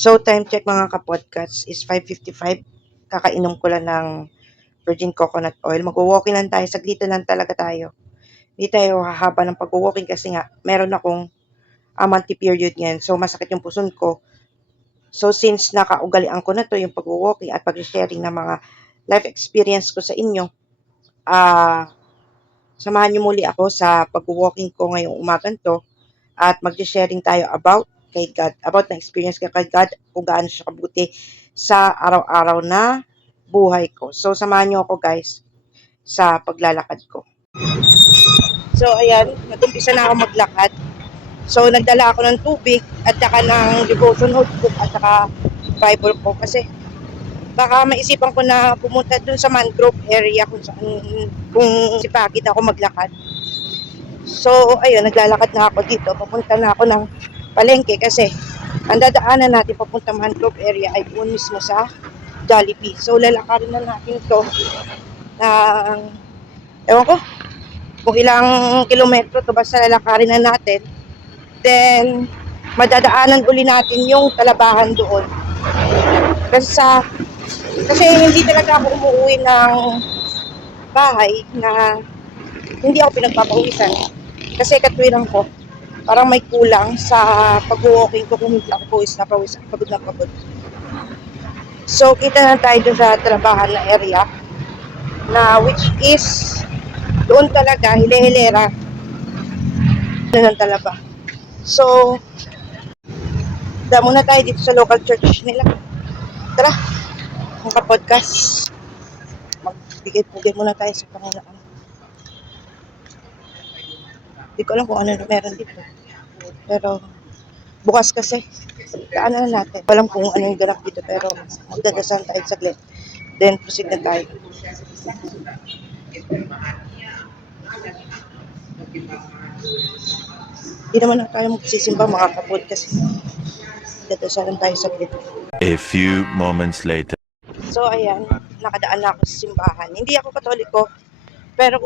So, time check mga kapodcast is 5:55. Kakainom ko lang ng virgin coconut oil. Mag-walking lang tayo. Saglito lang talaga tayo. Hindi tayo hahaba ng pag-walking kasi nga meron akong monthly period ngayon. So, masakit yung puson ko. So, since nakaugalian ko na to yung pag-walking at pag-sharing ng mga life experience ko sa inyo, samahan niyo muli ako sa pag-walking ko ngayong umagang to at mag-sharing tayo about kay God, about na experience ko kay God, kung gaano siya kabuti sa araw-araw na buhay ko. So, samahan niyo ako guys sa paglalakad ko. So, ayan, nag-umpisa na ako maglakad. So, nagdala ako ng tubig at saka ng devotion notebook at saka Bible ko kasi baka maisipan ko na pumunta dun sa mangrove area kung saan, kung sipagid ako maglakad. So, ayun, naglalakad na ako dito. Papunta na ako ng palengke kasi ang dadaanan natin papunta mangrove area ay doon mismo sa Jollibee. So, lalakarin na natin ito ng, ewan ko, kung ilang kilometro to basta lalakarin na natin. Then, madadaanan uli natin yung talabahan doon. Kasi hindi talaga ako umuwi ng bahay na hindi ako pinagpapawisan. Kasi katwiran ko, parang may kulang sa pag-walking ko kung hindi ako pawis na pawis, pagod na pagod. So, kita na tayo dun sa trabahan na area na which is doon talaga, hile-hilera na ng talaba. So, damo na tayo dito sa local church nila. Tara, mga podcast. Magbigay-pugay muna tayo sa Panginoon. Hindi ko alam kung ano na meron dito. Pero, bukas kasi. Daanan na natin. Alam kung ano yung ganap dito pero magdadasal tayo saglit. Then, proceed na tayo. Hindi naman na tayo magsisimba mga kapod kasi dadasalan tayo saglit. A few moments later. So, ayan. Nakadaan na ako sa simbahan. Hindi ako katoliko. Pero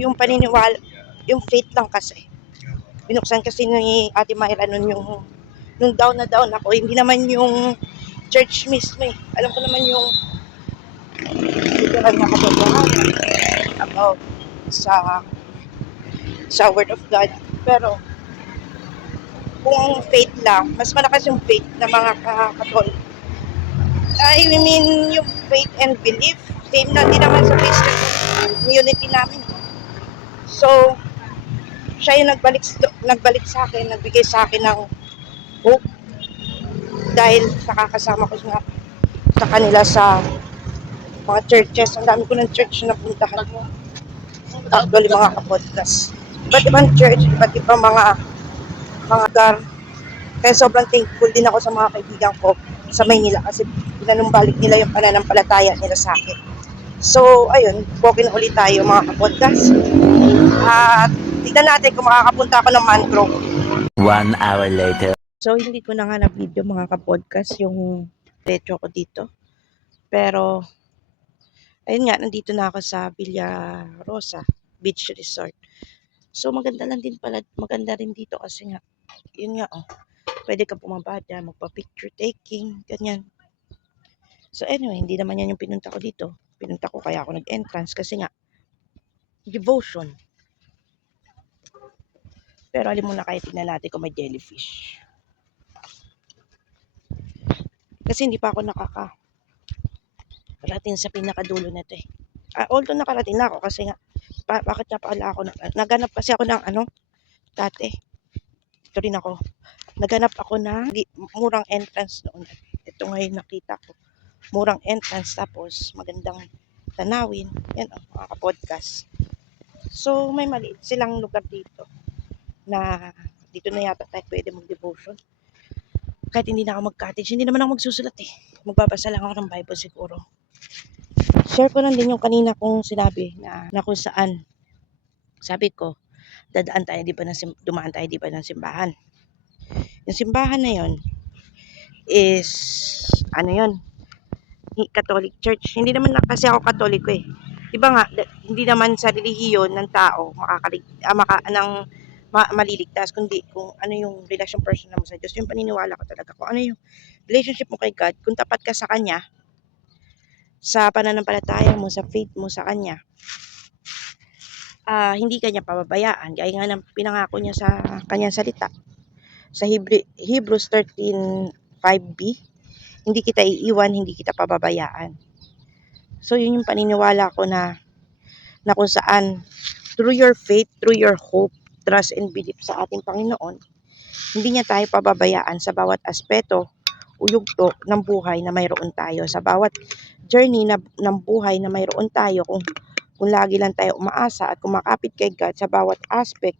yung paniniwala, yung faith lang kasi. Binuksan kasi ni Ate Myra nun yung nung down na down ako. Hindi naman yung church mismo eh. Alam ko naman yung literal na katotohanan about sa Word of God. Pero kung faith lang, mas malakas yung faith ng mga katolik. I mean, yung faith and belief, same na din naman sa Christian community namin. So, siya yung nagbalik sa akin, nagbigay sa akin ng hope dahil nakakasama ko sa kanila sa mga churches. Ang dami ko ng church na puntahan. Actually, mga kapodcast. Iba't ibang church, iba't ibang mga lugar. Kaya sobrang thankful din ako sa mga kaibigan ko sa Maynila kasi pinanumbalik nila yung pananampalataya nila sa akin. So, ayun, walking ulit tayo mga kapodcast. At tignan natin kung makakapunta ako ng mangrove. 1 hour later. So, hindi ko na nga na-video mga kapodcast yung retro ko dito. Pero, ayun nga, nandito na ako sa Villa Rosa Beach Resort. So, maganda lang din pala, maganda rin dito kasi nga, yun nga oh, pwede ka bumaba dyan, magpa-picture taking, ganyan. So, anyway, hindi naman yan yung pinunta ko dito. Pinunta ko kaya ako nag-entrance kasi nga, devotion. Pero alam mo na kahit tingnan natin kung may jellyfish. Kasi hindi pa ako nakakarating sa pinakadulo na ito eh. Although nakarating na ako kasi nga, bakit nga pala ako, naganap kasi ako ng dati. Ito rin ako. Naganap ako ng murang entrance noon. Ito ngayon nakita ko. Murang entrance tapos magandang tanawin. Yan mga ka-podcast. So may maliit silang lugar dito na dito na yata tayo pwede mag-devotion. Kahit hindi na ako mag-cottage, hindi naman ako magsusulat eh. Magbabasa lang ako ng Bible siguro. Share ko lang din yung kanina kong sinabi na kung saan sabi ko, dumaan tayo di ba ng simbahan. Yung simbahan na yon is yun, Catholic Church. Hindi naman kasi ako Katoliko eh. Diba nga, hindi naman sa relihiyon ng tao maliligtas, kundi kung ano yung relasyon personal mo sa Diyos. Yung paniniwala ko talaga. Kung ano yung relationship mo kay God, kung tapat ka sa Kanya, sa pananampalataya mo, sa faith mo sa Kanya, hindi ka niya pababayaan. Gaya nga ng pinangako niya sa Kanyang salita. Sa Hebrews 13:5b, hindi kita iiwan, hindi kita pababayaan. So, yun yung paniniwala ko na kung saan, through your faith, through your hope, trust and belief sa ating Panginoon, hindi niya tayo pababayaan sa bawat aspeto o yugto ng buhay na mayroon tayo. Sa bawat journey ng buhay na mayroon tayo, kung lagi lang tayo umaasa at kumakapit kay God sa bawat aspect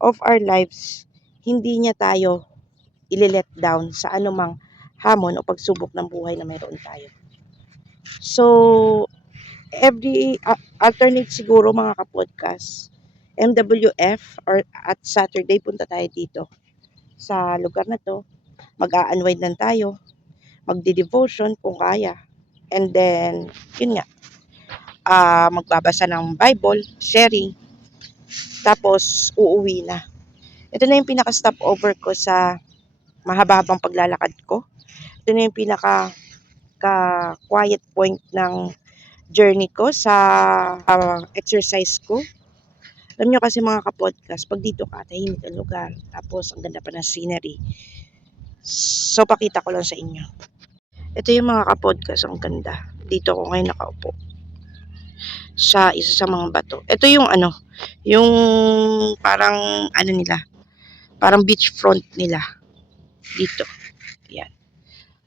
of our lives, hindi niya tayo ile-let down sa anumang hamon o pagsubok ng buhay na mayroon tayo. So, every alternate siguro mga kapodcast, MWF or at Saturday punta tayo dito sa lugar na to, mag-a-unwind lang tayo, magdi-devotion kung kaya, and then yun nga, magbabasa ng Bible, sharing, tapos uuwi na. Ito na yung pinaka stopover ko sa mahaba-habang paglalakad ko. Ito na yung pinaka quiet point ng journey ko sa exercise ko. Alam nyo kasi mga kapodcast, pag dito ka, tahimik ang lugar, tapos ang ganda pa ng scenery. So, pakita ko lang sa inyo. Ito yung mga kapodcast, ang ganda. Dito ko ngayon nakaupo. Sa isa sa mga bato. Ito yung yung parang nila, parang beach front nila. Dito. Yan.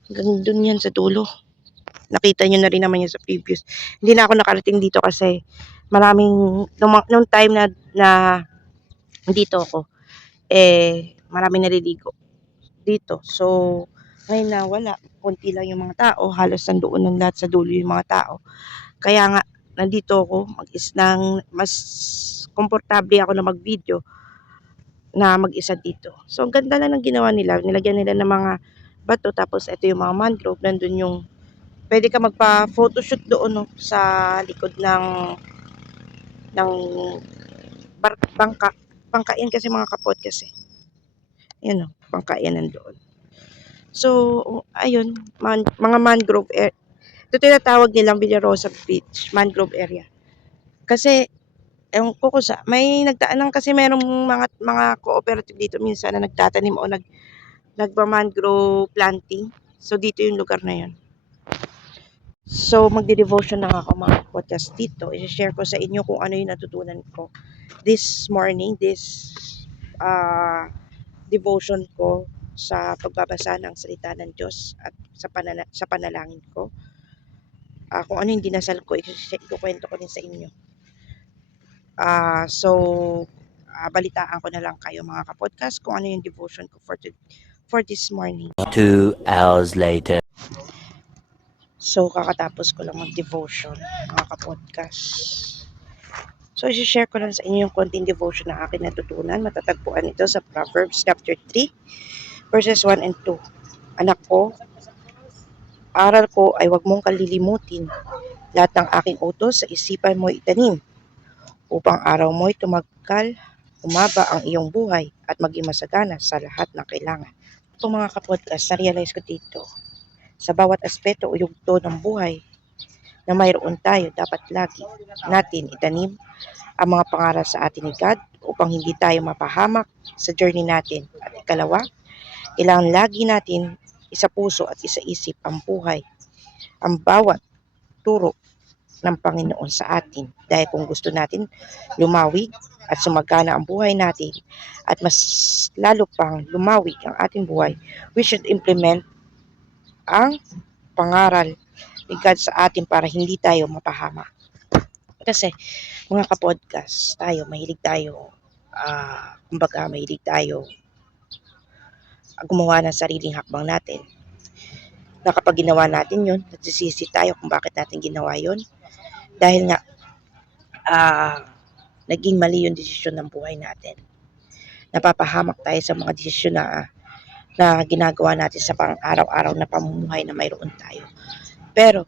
Hanggang dun yan sa dulo. Nakita nyo na rin naman yan sa previous. Hindi na ako nakarating dito kasi maraming, nung time na dito ako, maraming naliligo dito. So, ngayon na wala. Kunti lang yung mga tao. Halos nandoon ng lahat sa dulo yung mga tao. Kaya nga, nandito ako. Mas komportable ako na mag-video na mag-isa dito. So, ang ganda lang ng ginawa nila. Nilagyan nila ng mga bato. Tapos, ito yung mga mangrove. Nandun yung pwede ka magpa-photoshoot doon sa likod ng bangka. Bangka yan kasi mga kapot kasi. Yan bangka yan nandoon. So, ayun, mga mangrove area. Ito tinatawag nilang Villarosa Beach, mangrove area. Kasi, ewan ko may nagtaanan kasi merong mga cooperative dito minsan na nagtatanim o nagba-mangrove planting. So, dito yung lugar na yun. So, magde-devotion na ako mga podcast dito. I-share ko sa inyo kung ano yung natutunan ko this morning, this devotion ko sa pagbabasa ng salita ng Diyos at sa panalangin ko. Kung ano yung dinasal ko, ikukwento ko din sa inyo. So, balitaan ko na lang kayo mga kapodcast kung ano yung devotion ko for this morning. 2 hours later. So, kakatapos ko lang mag-devotion, mga kapodcast. So, i-share ko lang sa inyo yung konting devotion na akin natutunan. Matatagpuan ito sa Proverbs chapter 3, verses 1 and 2. Anak ko, aral ko ay huwag mong kalilimutin. Lahat ng aking utos sa isipan mo itanim, upang araw mo'y tumagkal, umaba ang iyong buhay, at maging masagana sa lahat ng kailangan. Itong mga kapodcast, na-realize ko dito, sa bawat aspeto o yugto ng buhay na mayroon tayo, dapat lagi natin itanim ang mga pangarap sa atin ni God upang hindi tayo mapahamak sa journey natin. At ikalawa, kailangan lagi natin isa puso at isa isip ang buhay, ang bawat turo ng Panginoon sa atin. Dahil kung gusto natin lumawig at sumagana ang buhay natin at mas lalo pang lumawig ang ating buhay, we should implement ang pangaral ni God sa atin para hindi tayo mapahamak. Kasi mga kapodcast, mahilig tayo gumawa ng sariling hakbang natin. Na kapag ginawa natin yun, nagsisisi tayo kung bakit natin ginawa yun. Dahil nga, naging mali yung desisyon ng buhay natin. Napapahamak tayo sa mga desisyon na ginagawa natin sa pang-araw-araw na pamumuhay na mayroon tayo. Pero,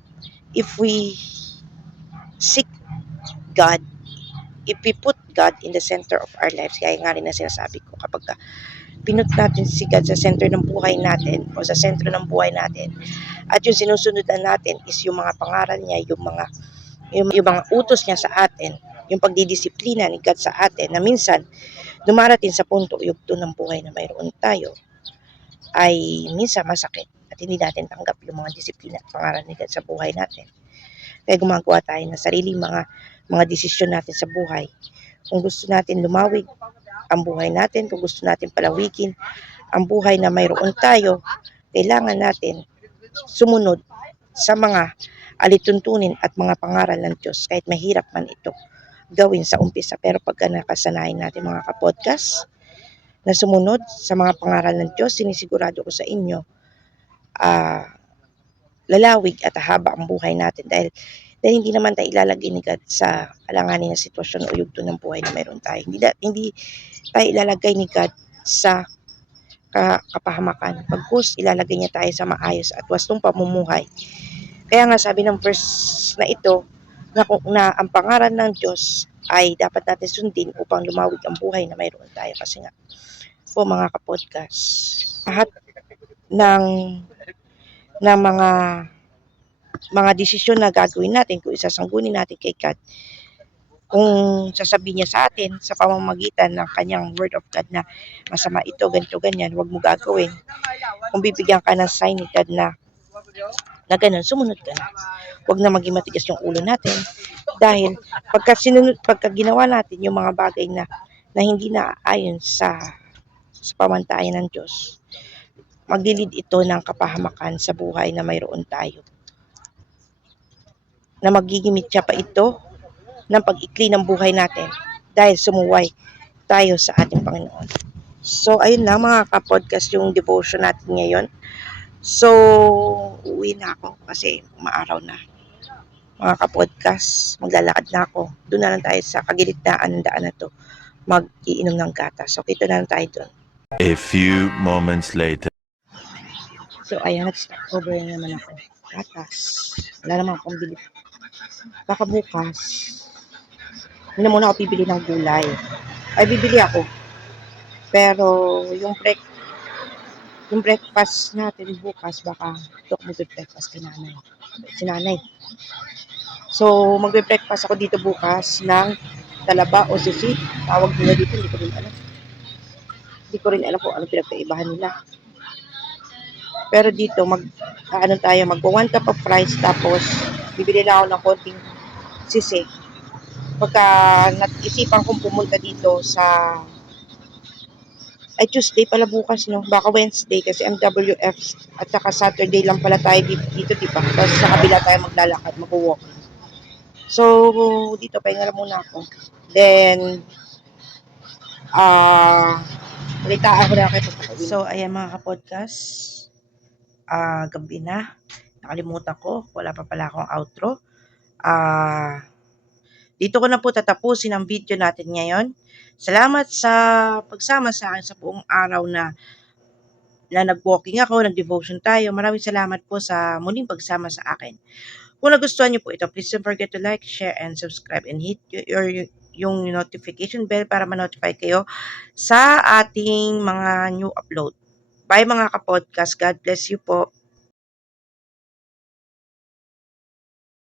if we seek God, if we put God in the center of our lives, kaya nga rin na sinasabi ko, kapag pinut natin si God sa center ng buhay natin o sa sentro ng buhay natin at yung sinusundan natin is yung mga pangaral niya, yung mga utos niya sa atin, yung pagdidisiplina ni God sa atin na minsan dumarating sa punto yugto ng buhay na mayroon tayo ay minsan masakit at hindi natin tanggap yung mga disiplina at pangaral ni God sa buhay natin. Kaya gumagawa tayo ng sariling mga desisyon natin sa buhay. Kung gusto natin lumawig ang buhay natin, kung gusto natin palawikin ang buhay na mayroon tayo, kailangan natin sumunod sa mga alituntunin at mga pangaral ng Diyos kahit mahirap man ito gawin sa umpisa. Pero pagka nakasanayan natin mga kapodcast na sumunod sa mga pangaral ng Diyos, sinisigurado ko sa inyo, lalawig at haba ang buhay natin dahil hindi naman tayo ilalagay ni God sa alanganin na sitwasyon o yugto ng buhay na mayroon tayo. Hindi tayo ilalagay ni God sa kapahamakan. Pagkus ilalagay niya tayo sa maayos at wastong pamumuhay. Kaya nga sabi ng verse na ito na ang pangaral ng Diyos ay dapat natin sundin upang lumawig ang buhay na mayroon tayo. Kasi nga po mga kapodcast, lahat ng mga desisyon na gagawin natin, kung isasanggunin natin kay God, kung sasabihin niya sa atin sa pamamagitan ng kanyang word of God na masama ito, ganito, ganyan, huwag mo gagawin. Kung bibigyan ka ng sign ni God na ganun, sumunod ka na. Huwag na maging matigas yung ulo natin dahil pagka ginawa natin yung mga bagay na hindi naaayon sa pamantayan ng Diyos, maglilid ito ng kapahamakan sa buhay na mayroon tayo. Na magigimit siya pa ito ng pag-ikli ng buhay natin dahil sumuway tayo sa ating Panginoon. So, ayun na mga kapodcast yung devotion natin ngayon. So, uwi na ako kasi umaaraw na. Mga kapodcast, maglalakad na ako. Doon na lang tayo sa kagilitnaan ng daan na to. Mag-iinom ng gatas. So, kita na lang tayo doon. A few moments later. So, ayan, nag-stop over na naman ako. Gatas. Wala naman akong bili. Baka bukas, hindi na muna ako bibili ng gulay. Ay, bibili ako. Pero, yung breakfast natin bukas, baka ito ako mag-breakfast kay nanay. Si nanay. So, magbe-breakfast ako dito bukas ng talaba o sisi. Tawag nila dito, hindi ko rin alam. Hindi ko rin alam kung ano pinagkaibahan nila. Pero dito, magwa 1 cup of rice, tapos bibili na ako ng konting sisi. Pagka isipan kong pumunta dito ay Tuesday pala bukas, no? Baka Wednesday kasi MWF at saka Saturday lang pala tayo dito, diba? Tapos sa kabila tayo maglalakad, mag-walk. So, dito pahinga muna ako. Then, ulitaan ko na kayo. So, ayan mga kapodcast. Gabi na. Nakalimutan ko. Wala pa pala akong outro. Dito ko na po tatapusin ang video natin ngayon. Salamat sa pagsama sa akin sa buong araw na nag-walking ako, nag-devotion tayo. Maraming salamat po sa muling pagsama sa akin. Kung nagustuhan niyo po ito, please don't forget to like, share, and subscribe and hit yung notification bell para ma-notify kayo sa ating mga new upload. Bye mga kapodcast. God bless you po.